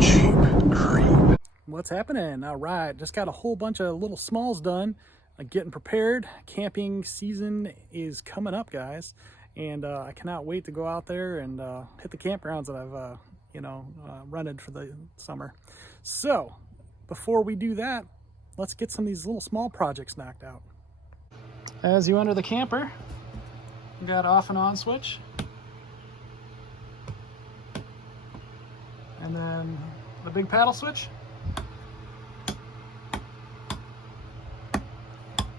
cheap drape. What's happening? All right, just got a whole bunch of little smalls done, getting prepared. Camping season is coming up, guys, and I cannot wait to go out there and hit the campgrounds that I've rented for the summer. So before we do that, let's get some of these little small projects knocked out. As you enter the camper, you got off and on switch, and then the big paddle switch.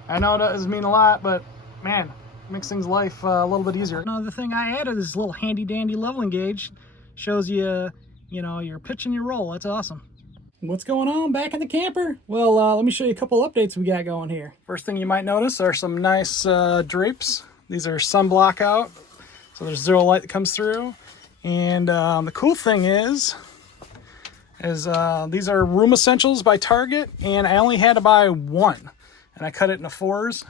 I know it doesn't mean a lot, but man, makes things life a little bit easier. Another thing I added is this little handy dandy leveling gauge. Shows you, your pitch and your roll. That's awesome. What's going on back in the camper? Well, let me show you a couple updates we got going here. First thing you might notice are some nice drapes. These are sunblock out, so there's zero light that comes through. And the cool thing is these are Room Essentials by Target, and I only had to buy one. And I cut it into 4s,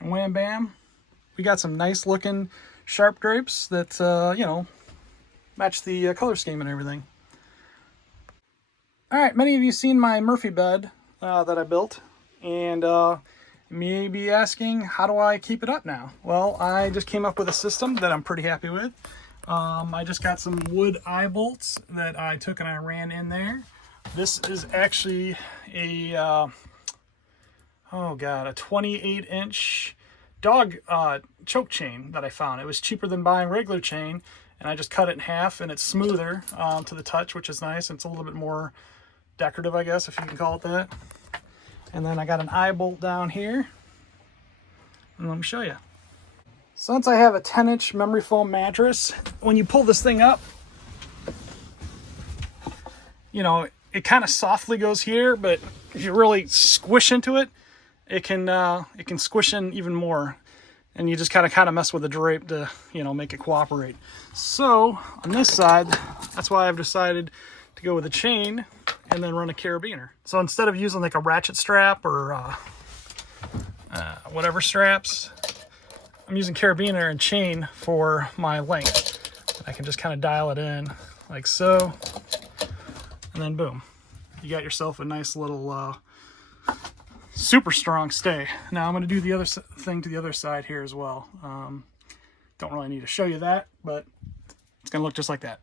and wham bam, we got some nice looking sharp drapes that match the color scheme and everything. All right, many of you seen my Murphy bed that I built, and you may be asking, how do I keep it up now? Well, I just came up with a system that I'm pretty happy with. I just got some wood eye bolts that I took and I ran in there. This is actually a a 28-inch dog choke chain that I found. It was cheaper than buying regular chain, and I just cut it in half, and it's smoother to the touch, which is nice. It's a little bit more decorative, I guess, if you can call it that. And then I got an eye bolt down here, and let me show you. Since I have a 10-inch memory foam mattress, when you pull this thing up, it kind of softly goes here, but if you really squish into it, it can squish in even more, and you just kind of mess with the drape to make it cooperate. So on this side, that's why I've decided to go with a chain and then run a carabiner. So instead of using like a ratchet strap or whatever straps, I'm using carabiner and chain for my length. I can just kind of dial it in like so, and then boom, you got yourself a nice little super strong stay. Now I'm going to do the other thing to the other side here as well. Don't really need to show you that, but it's going to look just like that.